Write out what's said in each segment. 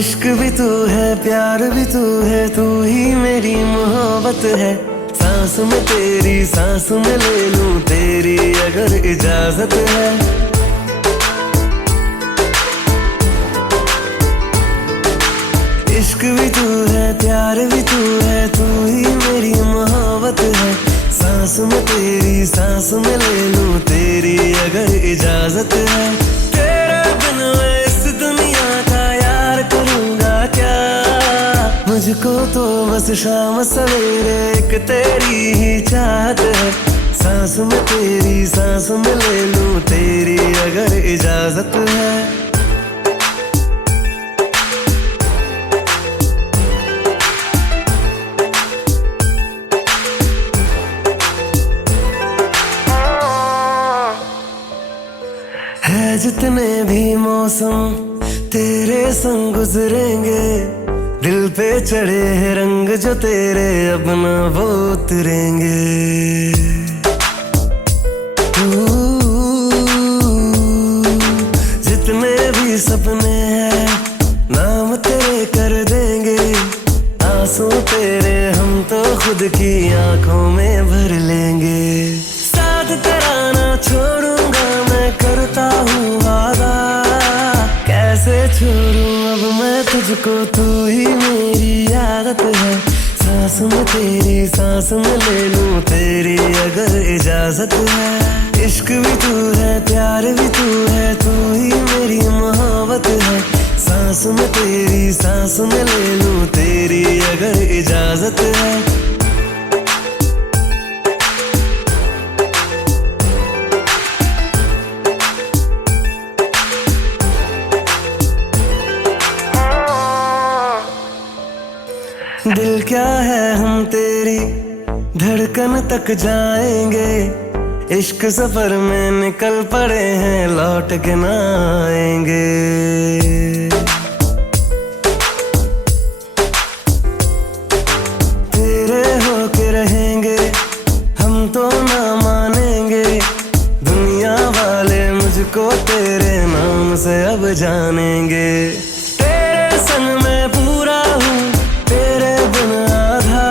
इश्क भी तू है, प्यार भी तू है, तू ही मेरी मोहब्बत है। सांस में तेरी सांस में ले लूं तेरी अगर इजाजत है। इश्क भी तू है, प्यार भी तू है, तू ही मेरी मोहब्बत है। सांस में तेरी सांस में ले लूं तेरी अगर इजाजत है। तेरे बिन मैं इस दुनिया का यार करूंगा क्या। मुझको तो बस शाम सवेरे एक तेरी ही चाहत है। सांस में तेरी सांस में ले लूं तेरी अगर इजाजत है। है जितने भी मौसम तेरे संग गुजरेंगे, दिल पे चढ़े हैं रंग जो तेरे अब ना वो उतरेंगे। जितने भी सपने हैं नाम तेरे कर देंगे। आंसू तेरे हम तो खुद की आंखों में भर लेंगे। साथ तेरा ना छोड़ूंगा मैं करता हूँ वादा। कैसे छोड़ूं अब मैं तुझको, तू ही मेरी आदत है। सांस में तेरी सांस में ले लूं तेरी अगर इजाजत है। इश्क भी तू है, प्यार भी तू है, तू ही मेरी मोहब्बत है। सांस में तेरी सांस में ले लूं तेरी अगर इजाजत है। दिल क्या है हम तेरी धड़कन तक जाएंगे। इश्क सफर में निकल पड़े हैं लौट के ना आएंगे। तेरे होके रहेंगे हम तो ना मानेंगे। दुनिया वाले मुझको तेरे नाम से अब जानेंगे। तेरे संग मैं पूरा हूँ तेरे बिन आधा।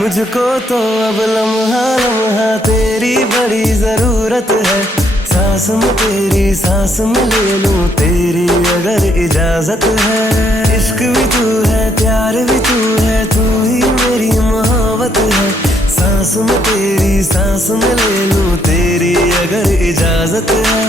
मुझको तो अब लम्हा लम्हा तेरी बड़ी जरूरत है। सांस में तेरी सांस में ले लूं तेरी अगर इजाजत है। इश्क भी तू है, प्यार भी तू है, तू ही मेरी मोहब्बत है। सांस में तेरी सांस में ले लूं तेरी अगर इजाजत है।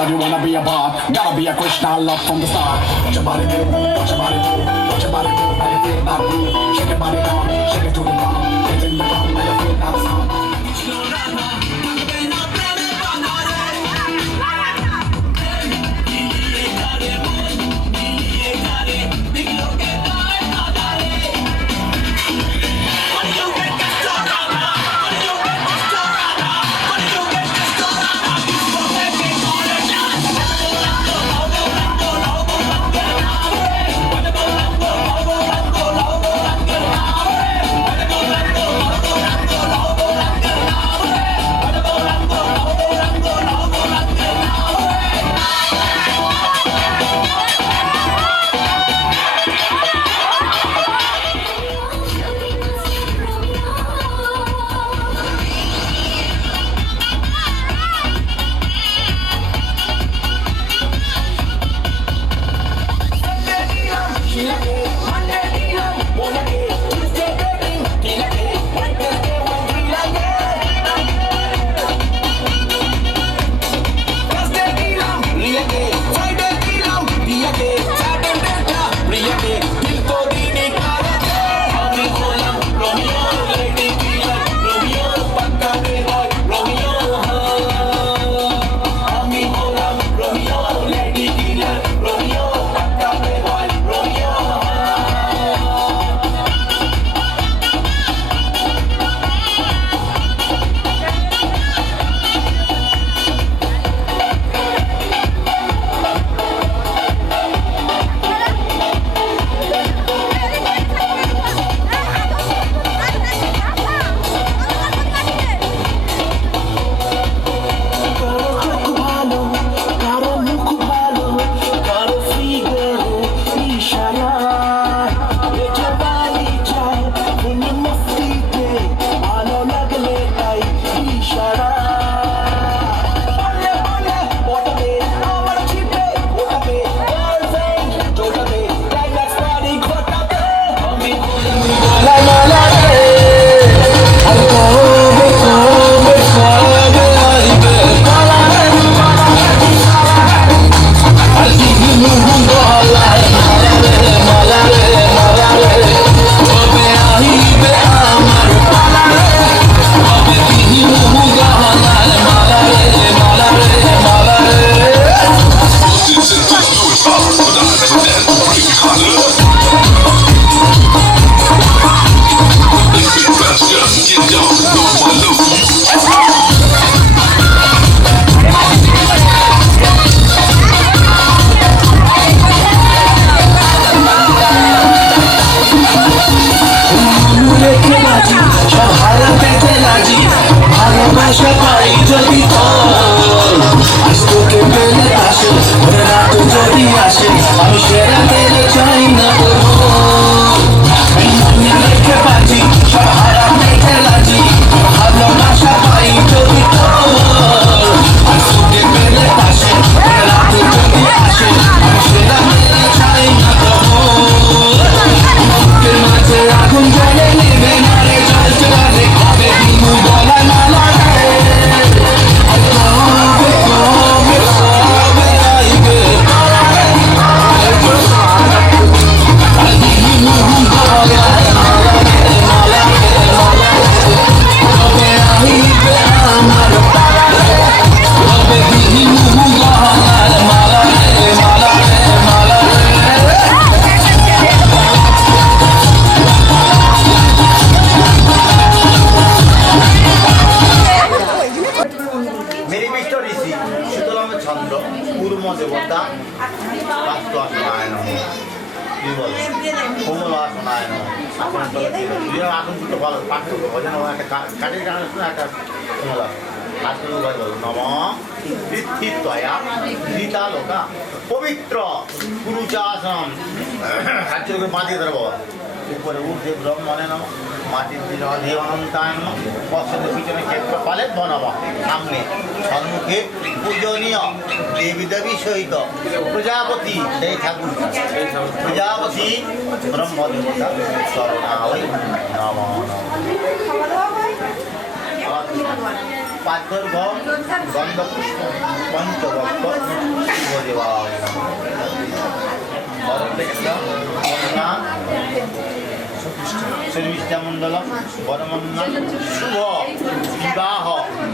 But you wanna be a bard, gotta be a Krishna love from the start. Watch your body move, watch your body move, watch your body move, and you feel that groove. Shake your body down, shake it to the ground. Get in the ground, and you feel that sound. পবিত্র গুরুচাসন হাতকে মাটি ধরব উপরে উঠে ব্রহ্মণে নম মাটির দেহ অনন্তায় নম বসন্ত পিছনে ক্ষেত্র পালে বনব সামনে সম্মুখে পূজনীয় দেবী দেবী সহিত প্রজাপতি সেই ঠাকুর প্রজাপতি ব্রহ্মদেবতা শরণায় নম নম পাদ্যর্ঘ গন্ধপুষ্প পঞ্চভক্ত শিবদেবায় বরণ দেখলাম বর্ণা শর্মিষ্ঠামণ্ডল বরমন্না শুভ বিবাহ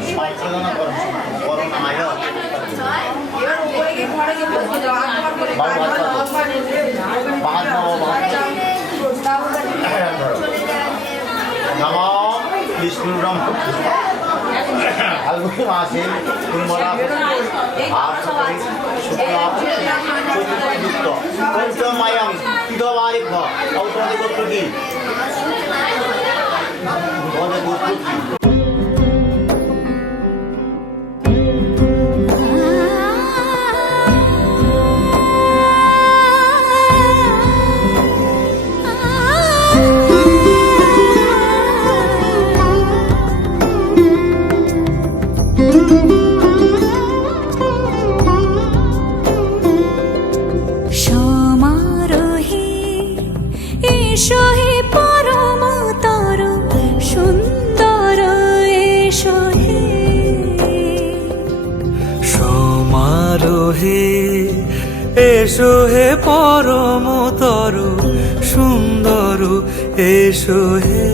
সম্পাদনা করণায় নম বিষ্ণু ব্রহ্ম ফাল্গুন মাসে কুম্ভরা শুক্লাযুক্ত পঞ্চমায়ং তিদবারিভ ঔষধি গোত্রকি সমারোহে এসো হে পরম তর সুন্দর এসো হে সমারোহে এসো হে পরমতর সুন্দর এসো হে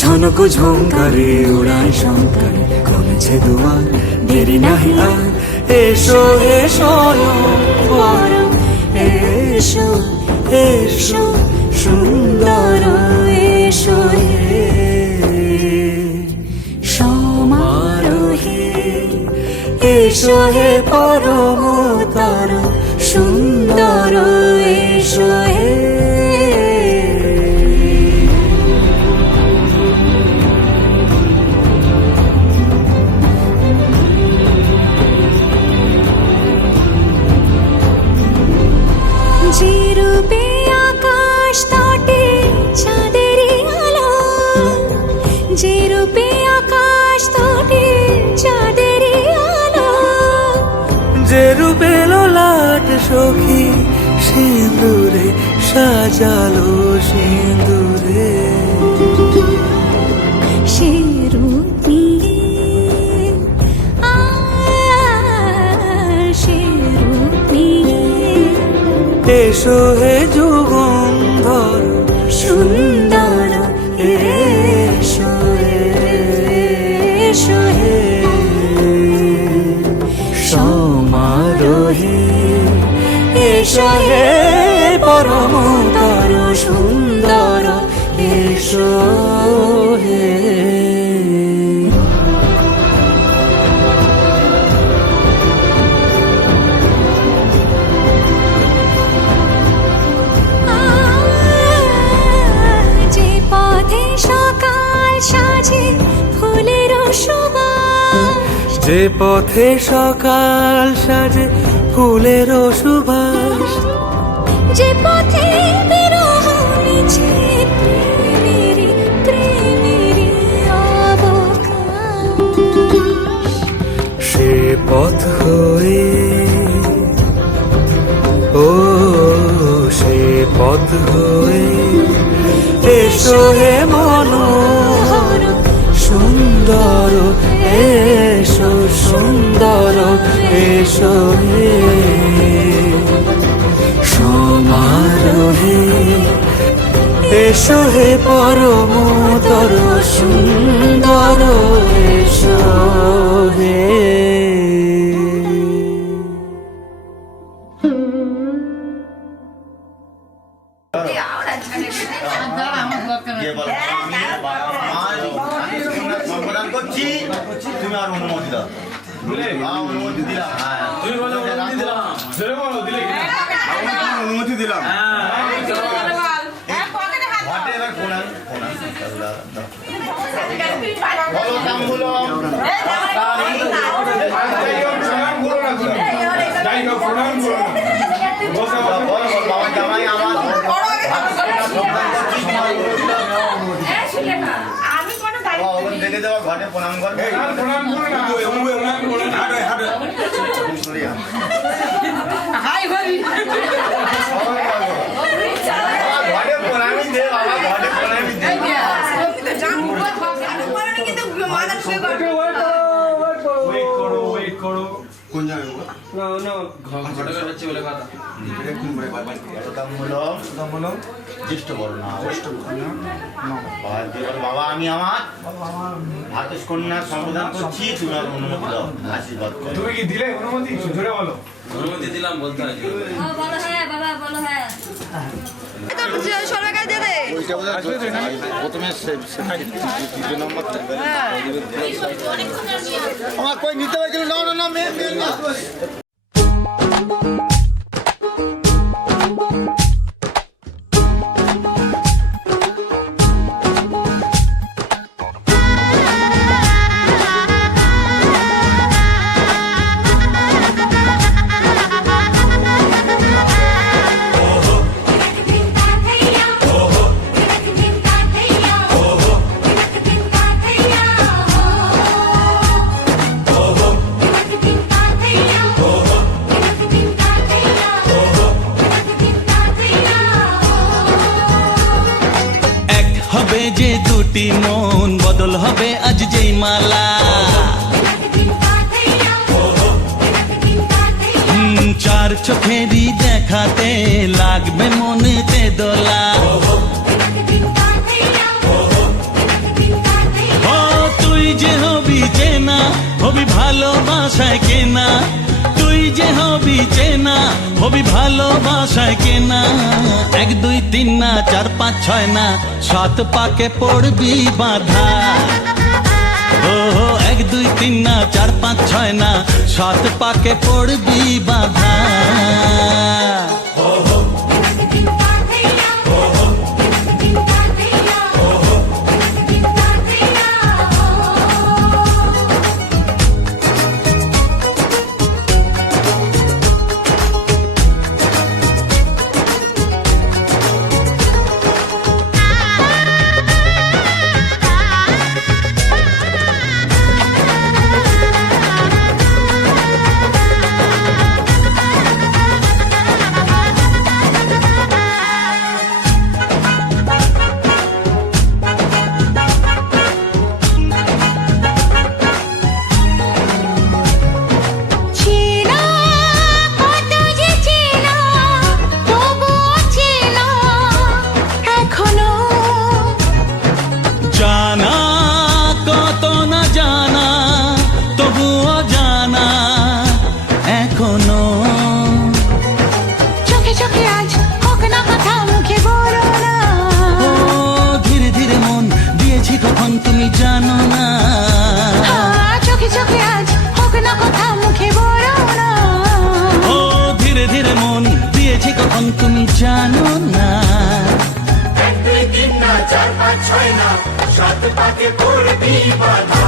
ঝনক ঝঙ্কারে উড়ায় শঙ্কর কমেছে দুয়ার দেরি নাহি আর এসো হে স্বয়ংবর এসো এসো সুন্দর এসো হে সমারোহে এসো হে পরমতর সুন্দর এসো হে যে রূপে আকাশ তটে চাঁদেরই আলো যে রূপে আকাশ তটে চাঁদেরই আলো যে রূপে লোলাট সখী সিঁদুরে সাজালো সিঁদুরে সে রূপ নিয়ে সে রূপ নিয়ে এসো হে যুগন্ধর সুন্দর এসো এসো হে সমারোহে এসো হে পরমতর সুন্দর এসো হে যে পথে সকাল সাজে ফুলের সুবাস যে পথে সকাল সাজে ফুলের সুবাস যে পথে বিরহ মিছে প্রেমেরই প্রেমেরই অবকাশ সে পথ হয়ে ও সে পথ হয়ে এসো হে মনোহর সুন্দর এসো সুন্দর এসো হে সমারোহে এসো হে পরমতর সুন্দর এসো হে যে বলো আমি সম্পাদন করছি তুমি আর অনুমতি দাও অনুমতি দিলাম হ্যাঁ অনুমতি দিলাম ঘটে এবার প্রণাম বলো তাম্বুলম বাবা জামাই আমার দেখে যাওয়া ঘটে প্রণাম করবে ঘটে প্রণামী দে বাবা ঘটে প্রণামী দে এত দাম হলো জ্যেষ্ঠ বড় না বাবা আমি আমার ভাতেশ কন্যার সমাধান করছি তুমি আমার অনুমতি দাও আশীর্বাদ করো তুমি কি দিলে অনুমতি জোরে বলো অনুমতি দিলাম বলতে হয় বলো হ্যাঁ বাবা বলো হ্যাঁ প্রথমে নম্বরটা আমার কই নিতে পারছিল না না না মেন হবে যে দুটি মন বদল হবে আজ যেই মালা চার চোখেরই দেখাতে লাগবে মনেতে দোলা ও তুই যে হবি চেনা হবি ভালোবাসায় কেনা তুই যে হবি চেনা হবি ভালোবাসায় কেনা 1 2 3 না 4 5 6 না 7 পাকে পড়বি বাধা ও 1 2 3 না 4 5 6 না 7 পাকে পড়বি বাধা তুমি জানো না চোখে চোখে আজ হোক না কথা মুখে বলো না ও ধীরে ধীরে মন দিয়েছি কখন তুমি জানো না 1 2 3 না 4 5 6 না 7 পাকে পড়বি বাধা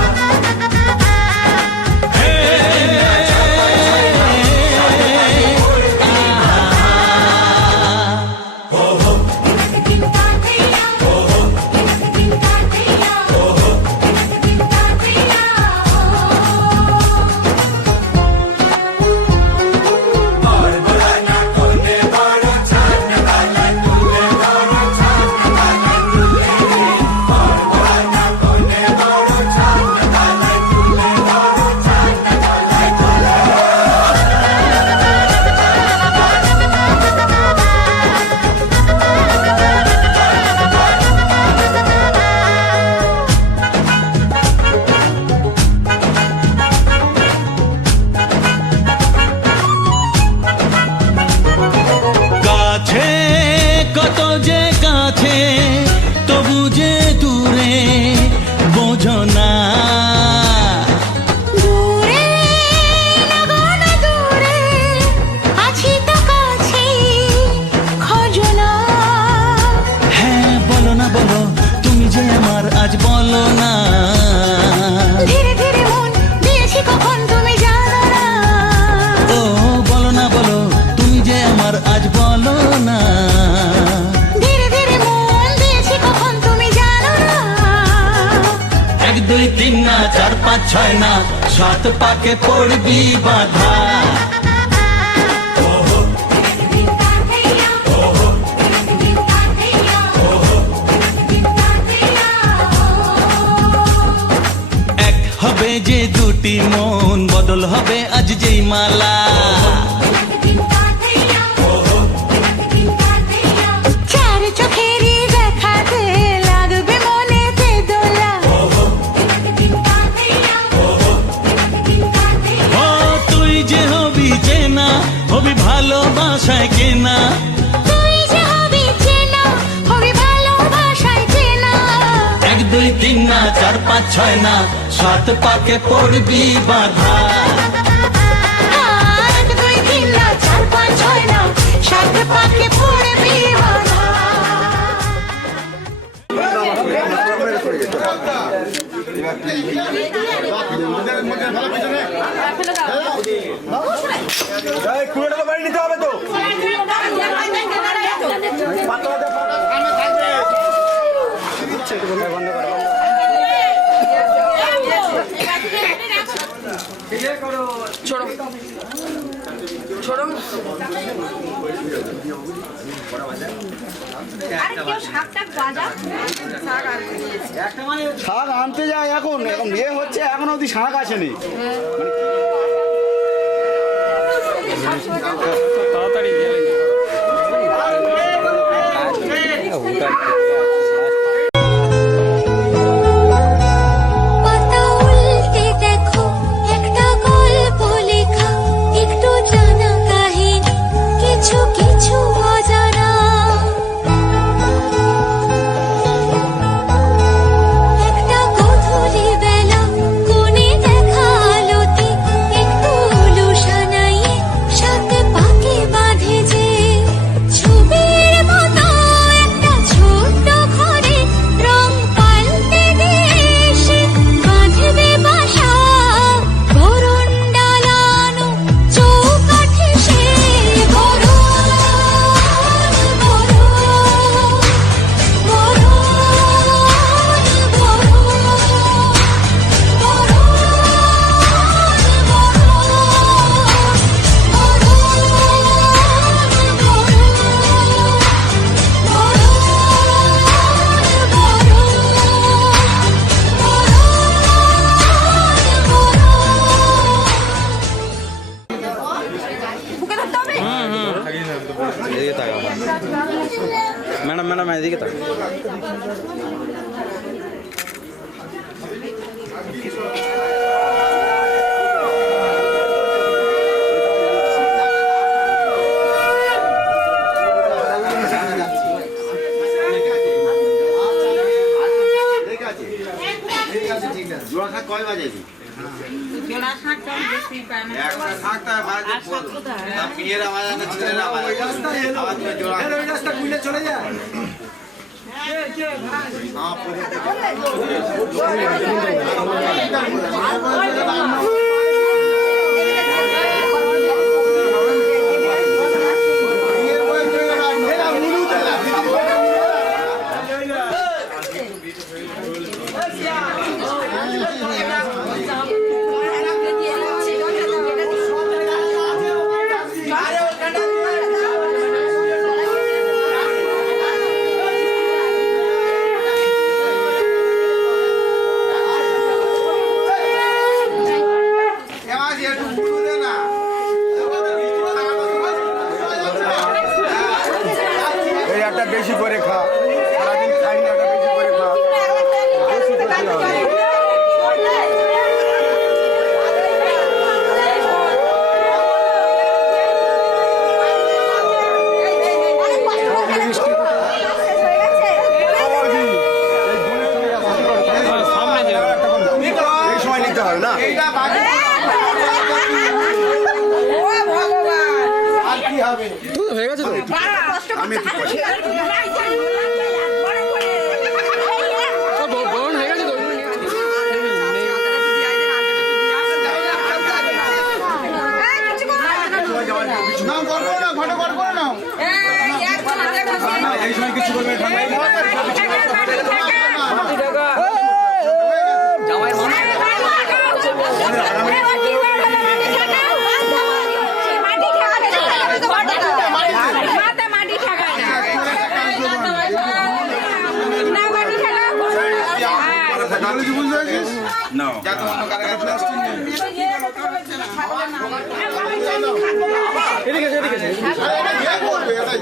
আজ বলো না ধীরে ধীরে মন দিয়েছি কখন তুমি জানো না ও বলো না বলো তুমি যে আমার আজ বলো না ধীরে ধীরে মন দিয়েছি কখন তুমি জানো না 1 2 3 না 4 5 6 না 7 পাকে পড়বি বাধা হবে যে দুটি মন বদল হবে আজ যেই মালা। চার চোখেরই দেখাতে লাগবে মনেতে দোলা। ও তুই যে হবি চেনা, হবি ভালোবাসায় কেনা। তুই যে হবি চেনা, হবি ভালোবাসায় চেনা। 1 2 3 না 4 5 6 না 7 পাকে পড়বি বাধা। 1 2 3 না 4 5 6 না 7 পাকে পড়বি বাধা। কুড়োটা বাড়ি নিতে হবে তো। শাক আনতে যায় এখন বিয়ে হচ্ছে এখন অবধি শাক আসেনি। পাতা উল্টে দেখো একটা গল্প লেখা, একটু জানা কাহিনী, কিছু কিছু অজানা। একটা গধূলি বেলা কোণে দেখা আলোতে একটু উলু সানাইয়ে সাথে পাকে বাঁধে যে। ছবির মতো একটা ছোট্ট ঘরে রং পাল্টে দিয়ে এসে বাঁধবে বাসা। বরণ ডালানো চৌকাঠে সে বরণ বরণ বরণ ম্যাডাম ম্যাডাম এদিকে তাক। জোড়া শাক কয় বাজে? চলে যায়। একটা বেশি করে খা, সারাদিন খাই না, একটা বেশি করে খা, বেশি খুশি হবে। এই সময় নিতে হবে না। আর কি হবে? হয়ে গেছে তো? আমি একটু পরে। এই সময় কিছু করবে ঠান্ডায় কনফিউজ হয়েছিস? না আরে এটা বিয়ে করবে, এটা